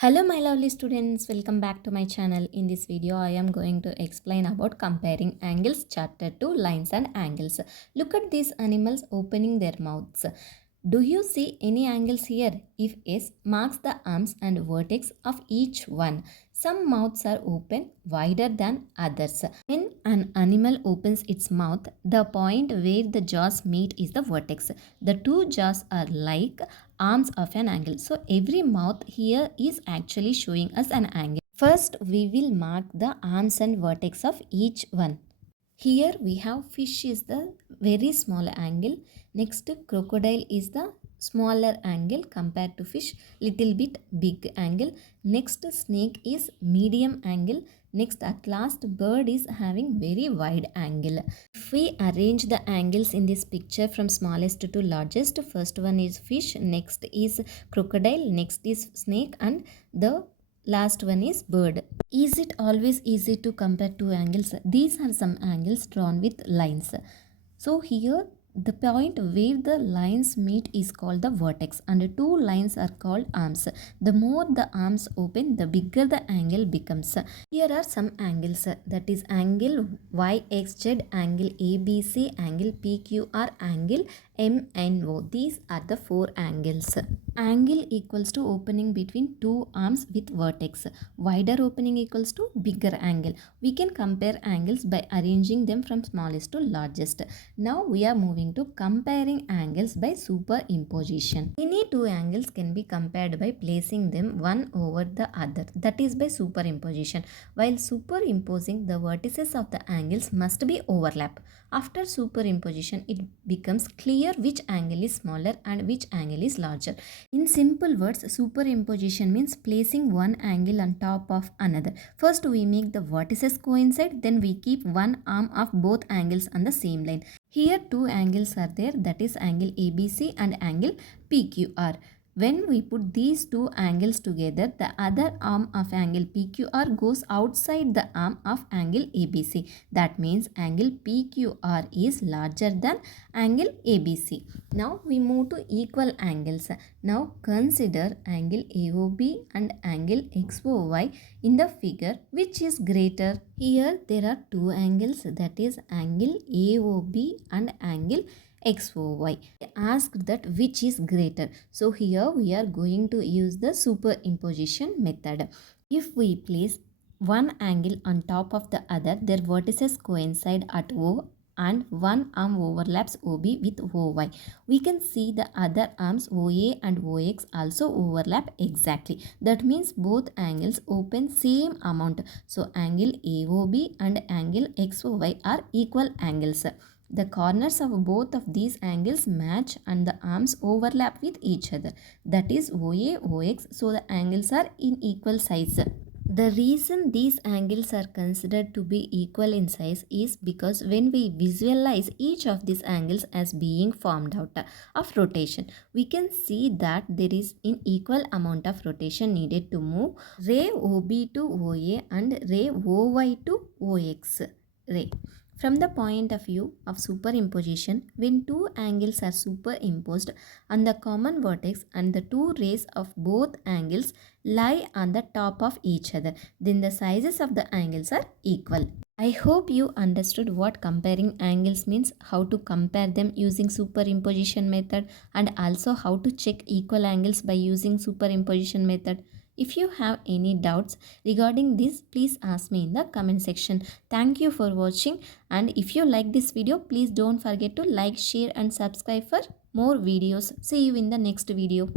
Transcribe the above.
Hello my lovely students, welcome back to my channel. In this video I am going to explain about comparing angles chapter 2 lines and angles. Look at these animals opening their mouths. Do you see any angles here? If yes, marks the arms and vertex of each one. Some mouths are open wider than others. When an animal opens its mouth, the point where the jaws meet is the vertex. The two jaws are like arms of an angle. So every mouth here is actually showing us an angle. First, we will mark the arms and vertex of each one. Here we have fish is the very small angle. Next, crocodile is the smaller angle compared to fish, little bit big angle. Next, snake is medium angle. Next, at last, bird is having very wide angle. If we arrange the angles in this picture from smallest to largest, first one is fish, next is crocodile, next is snake, and the last one is bird. Is it always easy to compare two angles? These are some angles drawn with lines. So here the point where the lines meet is called the vertex and two lines are called arms. The more the arms open, the bigger the angle becomes. Here are some angles, that is angle YXZ, angle ABC, angle PQR, angle MNO. These are the four angles. Angle equals to opening between two arms with vertex. Wider opening equals to bigger angle. We can compare angles by arranging them from smallest to largest. Now we are moving to comparing angles by superimposition. Any two angles can be compared by placing them one over the other, that is by superimposition. While superimposing, the vertices of the angles must be overlap. After superimposition, it becomes clear which angle is smaller and which angle is larger. In simple words, superimposition means placing one angle on top of another. First we make the vertices coincide, then we keep one arm of both angles on the same line. Here two angles are there, that is angle ABC and angle PQR. When we put these two angles together, the other arm of angle PQR goes outside the arm of angle ABC. That means angle PQR is larger than angle ABC. Now we move to equal angles. Now consider angle AOB and angle XOY in the figure. Which is greater? Here there are two angles, that is angle AOB and angle XOY. Asked that which is greater. So here we are going to use the superimposition method. If we place one angle on top of the other, their vertices coincide at O and one arm overlaps OB with OY. We can see the other arms OA and OX also overlap exactly. That means both angles open same amount. So angle AOB and angle XOY are equal angles. The corners of both of these angles match and the arms overlap with each other. That is OA, OX. So the angles are in equal size. The reason these angles are considered to be equal in size is because when we visualize each of these angles as being formed out of rotation, we can see that there is an equal amount of rotation needed to move ray OB to OA and ray OY to OX ray. From the point of view of superimposition, when two angles are superimposed on the common vertex and the two rays of both angles lie on the top of each other, then the sizes of the angles are equal. I hope you understood what comparing angles means, how to compare them using superimposition method, and also how to check equal angles by using superimposition method. If you have any doubts regarding this, please ask me in the comment section. Thank you for watching, and if you like this video, please don't forget to like, share and subscribe for more videos. See you in the next video.